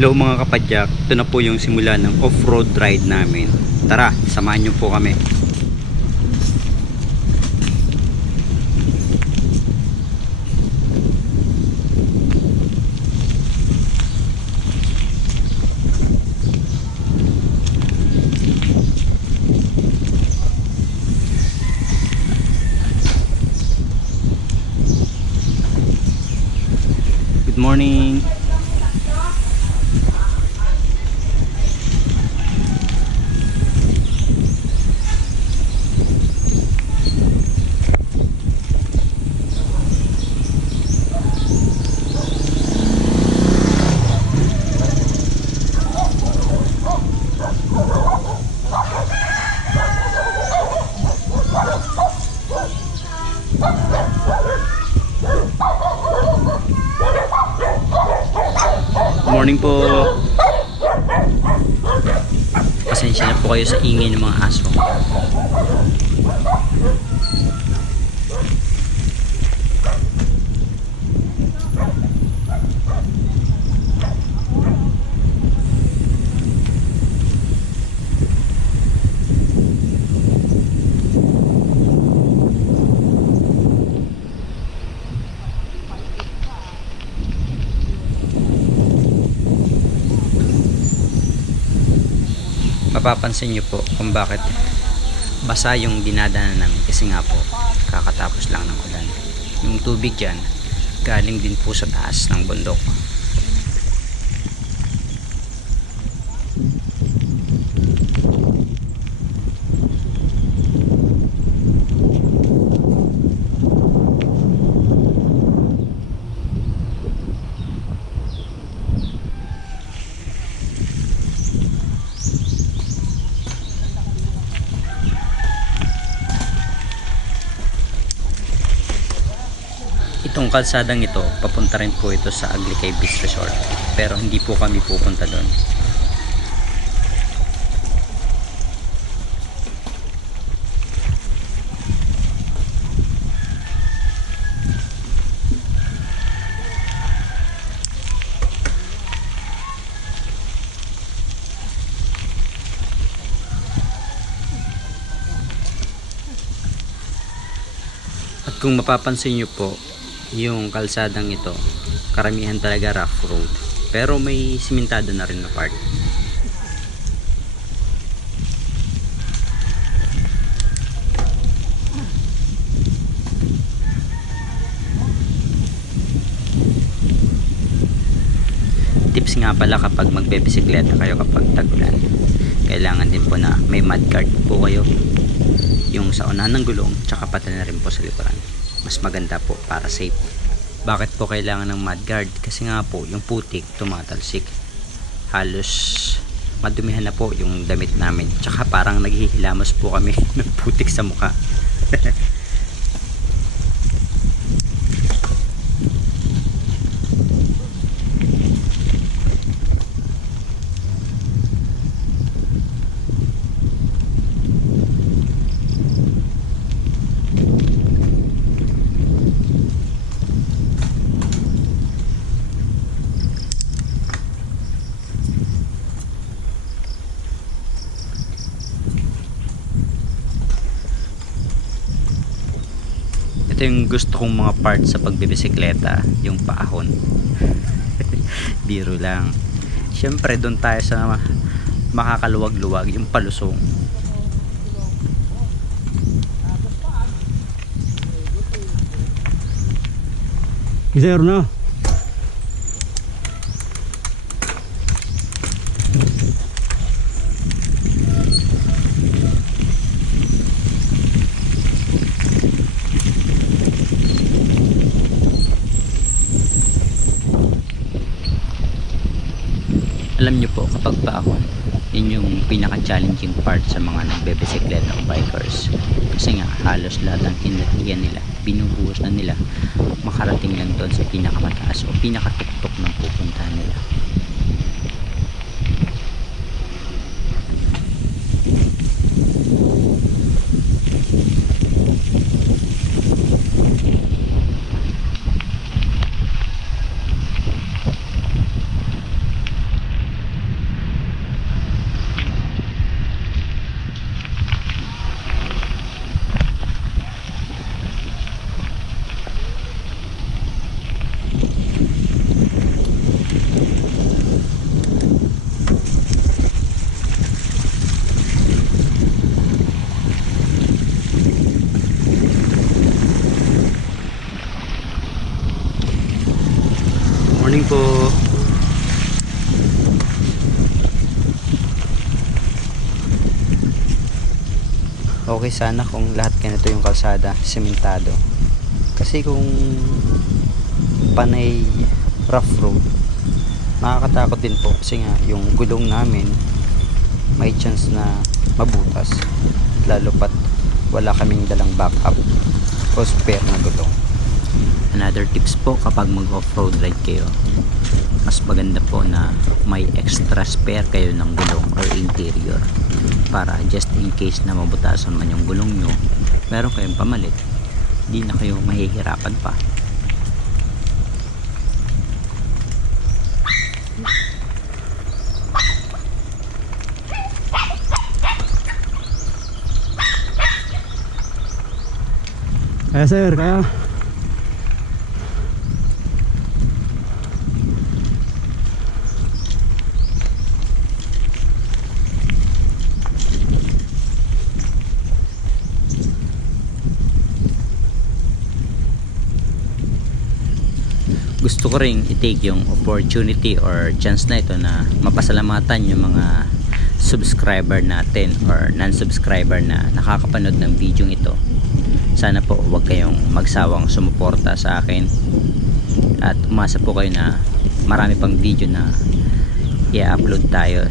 Hello mga kapadyak, ito na po yung simula ng off-road ride namin. Tara, samahan nyo po kami. Good morning. Morning po. Pasensya na po kayo sa ingay ng mga aso. Mapapansin nyo po kung bakit basa yung dinadaanan namin kasi nga po kakatapos lang ng ulan. Yung tubig dyan galing din po sa taas ng bundok. Itong kalsadang ito, papunta rin po ito sa Aglikay Beach Resort. Pero hindi po kami pupunta doon. At kung mapapansin nyo po, yung kalsadang ito karamihan talaga rough road pero may simentado na rin na part. Tips nga pala kapag magbe-bisikleta kayo kapag tag-ulan, kailangan din po na may mudguard po kayo, yung sa unahan ng gulong tsaka pati na rin po sa likuran. Mas maganda po para safe. Bakit po kailangan ng mudguard? Kasi nga po yung putik tumatalsik, halos madumihan na po yung damit namin, tsaka parang naghihilamos po kami ng putik sa mukha. Ito yung gusto kong mga part sa pagbibisikleta, yung paahon. Biro lang. Siyempre doon tayo sa makakaluwag-luwag, yung palusong. Sir na. Alam nyo po, kapag paahon, yun yung pinaka-challenging part sa mga nagbe-bisikleta o bikers. Kasi nga, halos lahat ng kinatigan nila, binubuhos na nila makarating lang doon sa pinakamataas o pinakatuktok ng pupuntahan nila. Okay sana kung lahat ganito yung kalsada, sementado. Kasi kung panay rough road, nakakatakot din po kasi nga yung gulong namin may chance na mabutas, lalo pat wala kaming dalang backup o spare na gulong. Another tips po, kapag mag off-road ride kayo, mas maganda po na may extra spare kayo ng gulong or interior, para just in case na mabutasan man yung gulong nyo, meron kayong pamalit, hindi na kayo mahihirapan pa. Kaya sir, kaya. Gusto ko ring i-take yung opportunity or chance na ito na mapasalamatan yung mga subscriber natin or non-subscriber na nakakapanood ng video ito. Sana po huwag kayong magsawang sumuporta sa akin at umasa po kayo na marami pang video na i-upload tayo.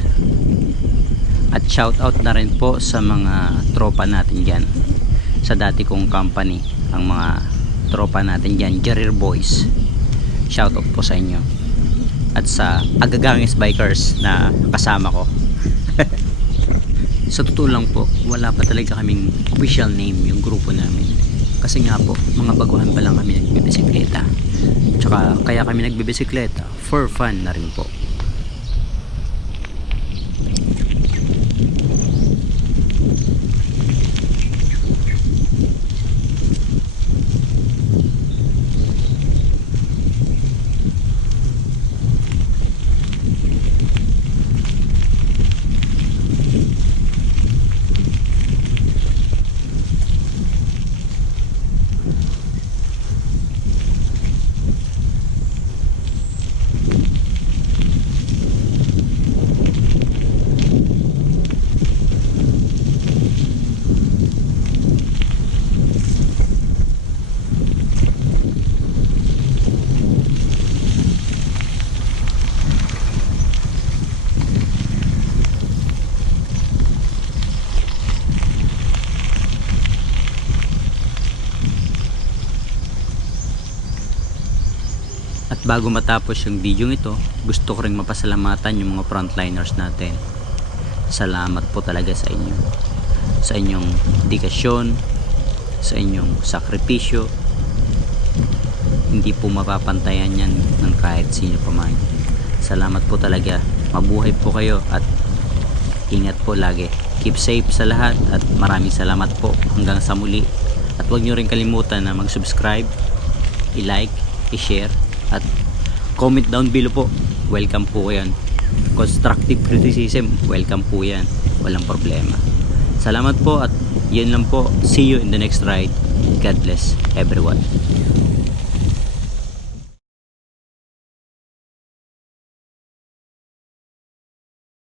At shoutout na rin po sa mga tropa natin dyan sa dati kong company, ang mga tropa natin dyan, Career Boys. Shoutout po sa inyo at sa Agagangis Bikers na kasama ko. Sa totoo lang po, wala pa talaga kaming official name yung grupo namin, kasi nga po mga baguhan pa lang kami nagbibisikleta, tsaka kaya kami nagbibisikleta for fun na rin po. At bago matapos yung video ito, gusto ko ring mapasalamatan yung mga frontliners natin. Salamat po talaga sa inyo, sa inyong dedikasyon, sa inyong sakripisyo. Hindi po mapapantayan yan ng kahit sino pa man. Salamat po talaga. Mabuhay po kayo at ingat po lagi. Keep safe sa lahat at maraming salamat po. Hanggang sa muli. At huwag nyo rin kalimutan na mag-subscribe, i-like, i-share at comment down below po. Welcome po yan. Constructive criticism, welcome po yan. Walang problema. Salamat po at yun lang po. See you in the next ride. God bless everyone.